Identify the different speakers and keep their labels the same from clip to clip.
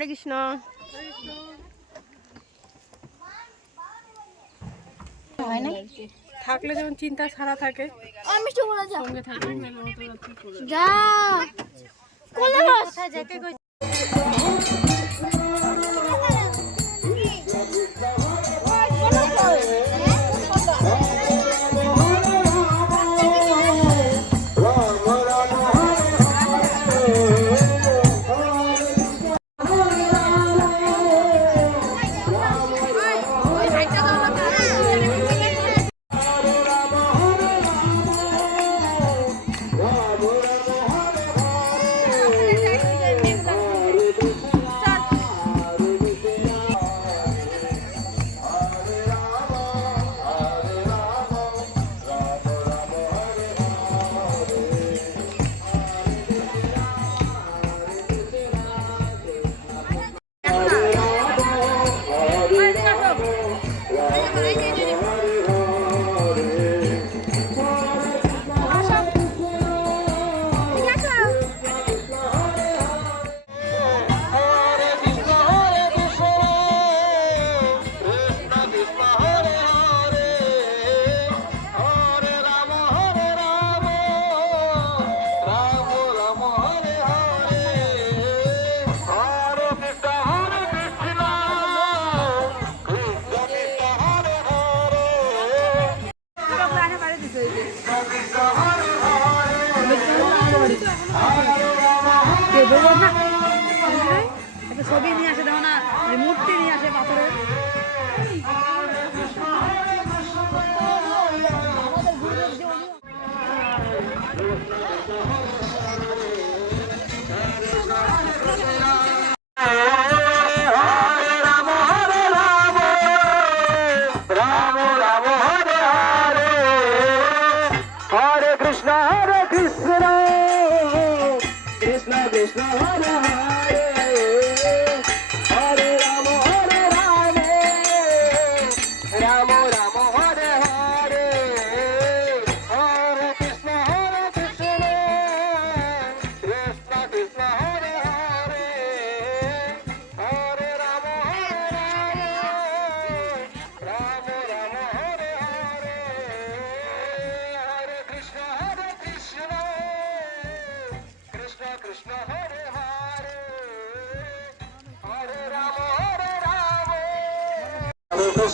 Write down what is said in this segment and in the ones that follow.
Speaker 1: হরে কৃষ্ণ।
Speaker 2: থাকলে যেমন চিন্তা ছাড়া থাকে। সঙ্গে থাকে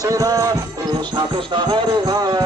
Speaker 3: সেরা সাথে সাহারে ঘর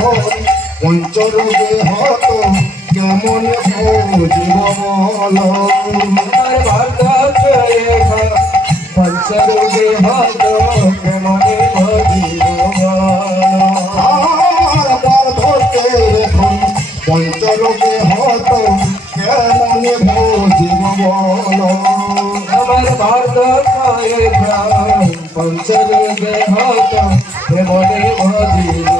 Speaker 3: হরি পঞ্চরূপে হত কেমন ভোজীবল পঞ্চরূপে হত কেমন পঞ্চরূপে হত কেমন ভোজীবল পঞ্চরূপে হত
Speaker 1: কেমন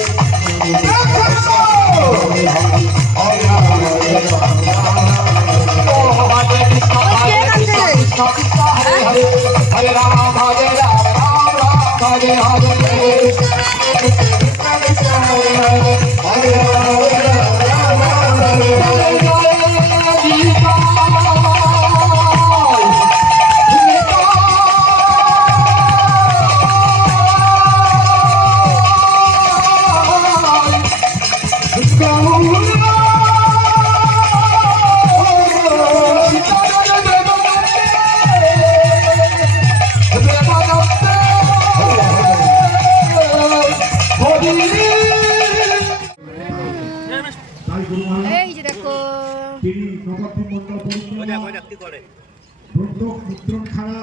Speaker 3: প্রত্যেক মিত্রণ খাড়া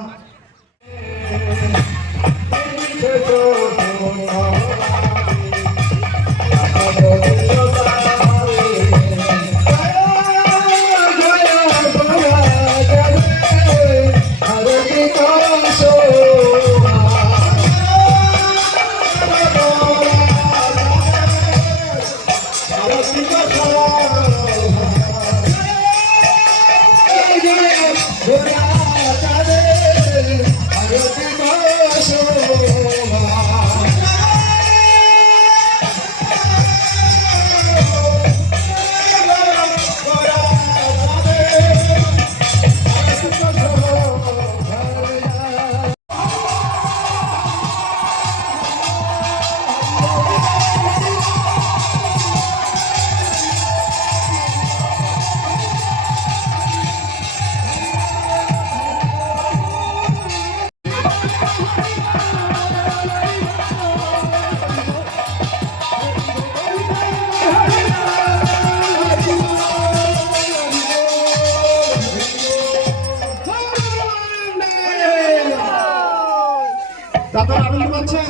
Speaker 3: দাদা আনন্দ পাচ্ছেন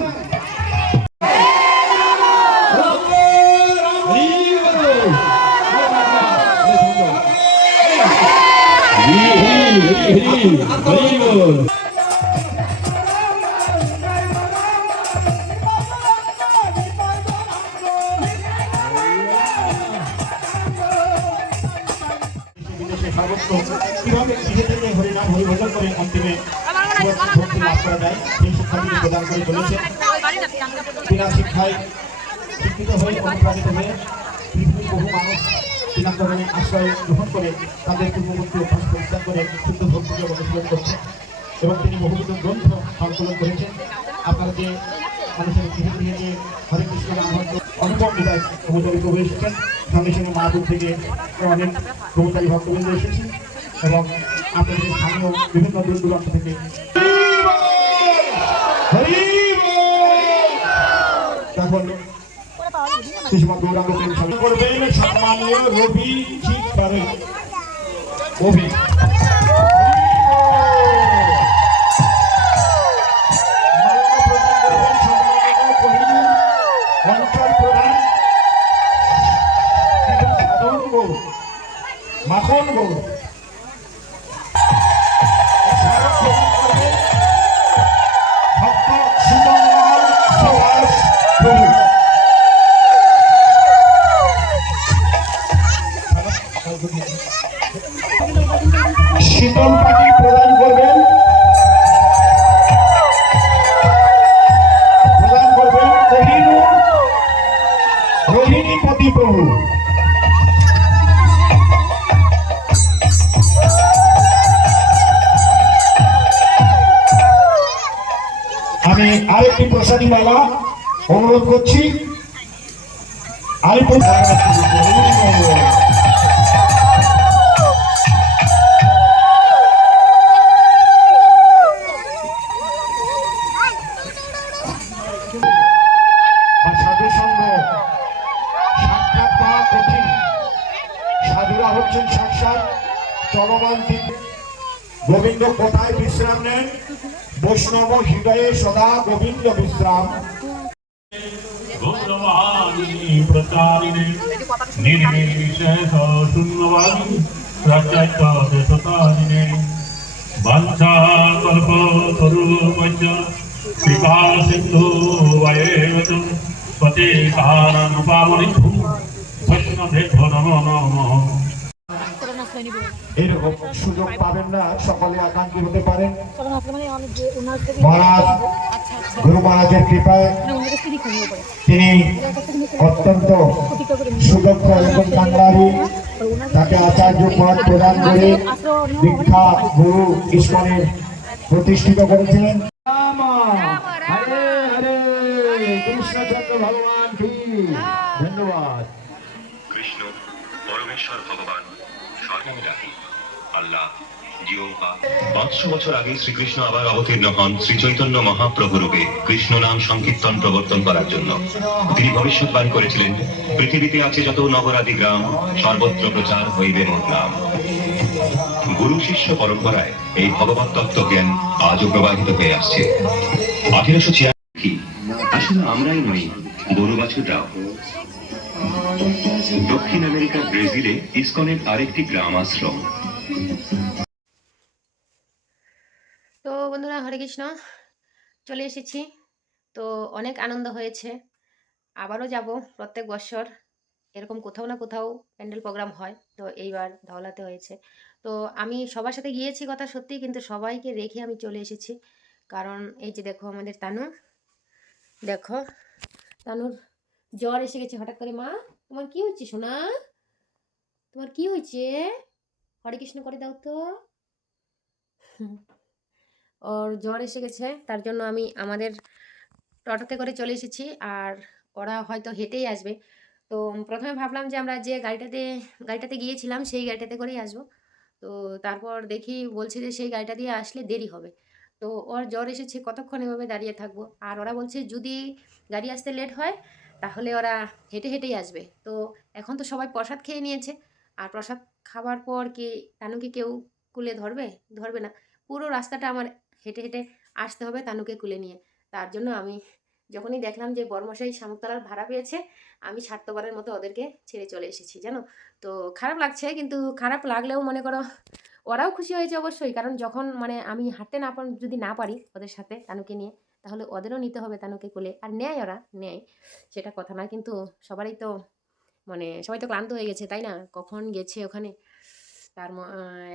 Speaker 4: বিদেশে কীভাবে ধীরে ধীরে হরিনাম হরিভজন করে অন্তিমে ভক্তি লাভ করা যায় সেই শিক্ষা তিনি প্রদান করে চলেছেন বিনা শিক্ষায় শিক্ষিত হয়ে অনুপ্রাণিত হয়ে পৃথিবীর বহু মানুষ বিনাগ্রহণে আশ্রয় গ্রহণ করে তাদের পূর্ববর্তী অভ্যাস পরিত্যাগ করে শুদ্ধ ভক্তিকে অনুশীলন করছে। এবং তিনি বহুবিধ গ্রন্থ সংকলন করেছেন। আপনারা যে মানুষের গৃহে গৃহে যে হরে কৃষ্ণ নাম অনুপম বিদায় কর্মচারী কবি এসেছেন। সঙ্গে সঙ্গে মাহবুব থেকে অনেক কর্মচারী ভক্তবৃন্দ এসেছে এবং আপনাদের স্থানীয় বিভিন্ন দূর দূরান্ত থেকে করবেন সম্মানীয় রবি চিৎকারে রবি গৌর মাখন গৌর
Speaker 5: প্রচারিণে নির্বিশেষ শূন্যবাণী প্রত্যক্ষ দেশতারিণে বাঞ্ছা কল্প তরুপঞ্চ কৃপা সিন্ধু বয়েবত পতে কারণুপামণিধু বৈষ্ণবেভ্যো নমো নমঃ
Speaker 4: এরকম সুযোগ পাবেন না সকলে আকাঙ্ক্ষী হতে পারেন।
Speaker 2: তখন আসলে মানে অনেক যে ওনার থেকে
Speaker 4: মহারাজ গুরু মহারাজের কৃপায়
Speaker 2: মানে
Speaker 4: তিনি অত্যন্ত সুদক্ষ এবং কাঙ্গারি তাকে আচার্য পদ প্রদান করে দীক্ষা গুরু ইস্কনের প্রতিষ্ঠিত করেছিলেন। ভগবান ধন্যবাদ।
Speaker 6: কৃষ্ণ পরমেশ্বর ভগবান। স্বর্ণামী রাখি আল্লাহ পাঁচশো বছর আগে শ্রীকৃষ্ণ আবার অবতীর্ণ হন শ্রী চৈতন্য মহাপ্রভু রূপে কৃষ্ণ নাম সংকীর্তন প্রবর্তন করার জন্য। তিনি ভবিষ্যৎবাণী করেছিলেন, পৃথিবীতে আছে যত নগরাদি গ্রাম, সর্বত্র প্রচার হইবে মোর নাম। গুরু শিষ্য পরম্পরায় এই ভগবত তত্ত্ব জ্ঞান আজও প্রবাহিত হয়ে আসছে। আঠেরোশো ছিয়াশি আসলে আমরাই নই গরু বাছুররাও দক্ষিণ আমেরিকার ব্রাজিলে ইসকনের আরেকটি গ্রাম আশ্রম।
Speaker 1: তো বন্ধুরা, হরে কৃষ্ণ। চলে এসেছি। তো অনেক আনন্দ হয়েছে। আবারও যাব প্রত্যেক বছর। এরকম কোথাও না কোথাও প্যান্ডেল প্রোগ্রাম হয়। তো এইবার ধওলাতে হয়েছে। তো আমি সবার সাথে গিয়েছি কথা সত্যি, কিন্তু সবাইকে রেখে আমি চলে এসেছি। কারণ এই যে দেখো আমাদের তানু। দেখো, তানুর জ্বর এসে গেছে হঠাৎ করে, মা। তোমার কি হচ্ছে সোনা? তোমার কি হয়েছে? হরে কৃষ্ণ করে দাও তো। ওর জ্বর এসে গেছে, তার জন্য আমি আমাদের টোটোতে করে চলে এসেছি, আর ওরা হয়তো হেঁটেই আসবে। তো প্রথমে ভাবলাম যে আমরা যে গাড়িটাতে গাড়িটাতে গিয়েছিলাম, সেই গাড়িটাতে করেই আসব। তো তারপর দেখি, বলছে যে সেই গাড়িটা দিয়ে আসলে দেরি হবে। তো ওর জ্বর এসেছে, কতক্ষণ এভাবে দাঁড়িয়ে থাকব? আর ওরা বলছে, যদি গাড়ি আসতে লেট হয় তাহলে ওরা হেঁটে হেঁটেই আসবে। তো এখন তো সবাই প্রসাদ খেয়ে নিয়েছে। আর প্রসাদ খাবার পর কি তানুকে কেউ কুলে ধরবে? ধরবে না। পুরো রাস্তাটা আমার হেঁটে হেঁটে আসতে হবে তানুকে কুলে নিয়ে। তার জন্য আমি যখনই দেখলাম যে বর্মশাই শামুকতলার ভাড়া পেয়েছে, আমি স্বার্থপরের মতো ওদেরকে ছেড়ে চলে এসেছি, জানো? তো খারাপ লাগছে, কিন্তু খারাপ লাগলেও মনে করো ওরাও খুশি হয়েছে অবশ্যই। কারণ যখন মানে আমি হাঁটতে না যদি না পারি ওদের সাথে তানুকে নিয়ে তাহলে ওদেরও নিতে হবে তানুকে কোলে। আর নেয় ওরা, নেয়। সেটা কথা না কিন্তু সবারই তো মানে সবাই তো ক্লান্ত হয়ে গেছে, তাই না? কখন গেছে ওখানে? তার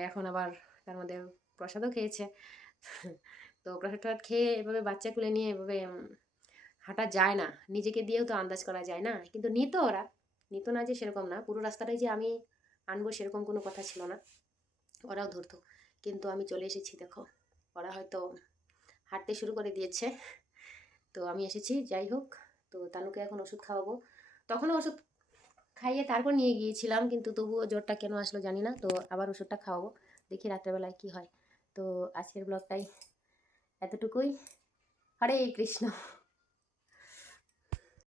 Speaker 1: এখন আবার তার মধ্যে প্রসাদও খেয়েছে। তো প্রসাদ টসাদ খেয়ে এভাবে বাচ্চা কুলে নিয়ে এভাবে হাঁটা যায় না। নিজেকে দিয়েও তো আন্দাজ করা যায় না। কিন্তু নিত ওরা। নিত না যে সেরকম না। পুরো রাস্তাটাই যে আমি আনব সেরকম কোনো কথা ছিল না। ওরাও ধরতো। কিন্তু আমি চলে এসেছি, দেখো। ওরা হয়তো হাঁটতে শুরু করে দিয়েছে। তো আমি এসেছি, যাই হোক। তো তানুকে এখন ওষুধ খাওয়াবো। তখনও ওষুধ খাইয়ে তারপর নিয়ে গিয়েছিলাম, কিন্তু তবুও জ্বরটা কেন আসলো জানি না। তো আবার ওষুধটা খাওয়াবো, দেখি রাত্রেবেলায় কি হয়। তো আজকের ব্লগটাই এতটুকুই। হরে কৃষ্ণ।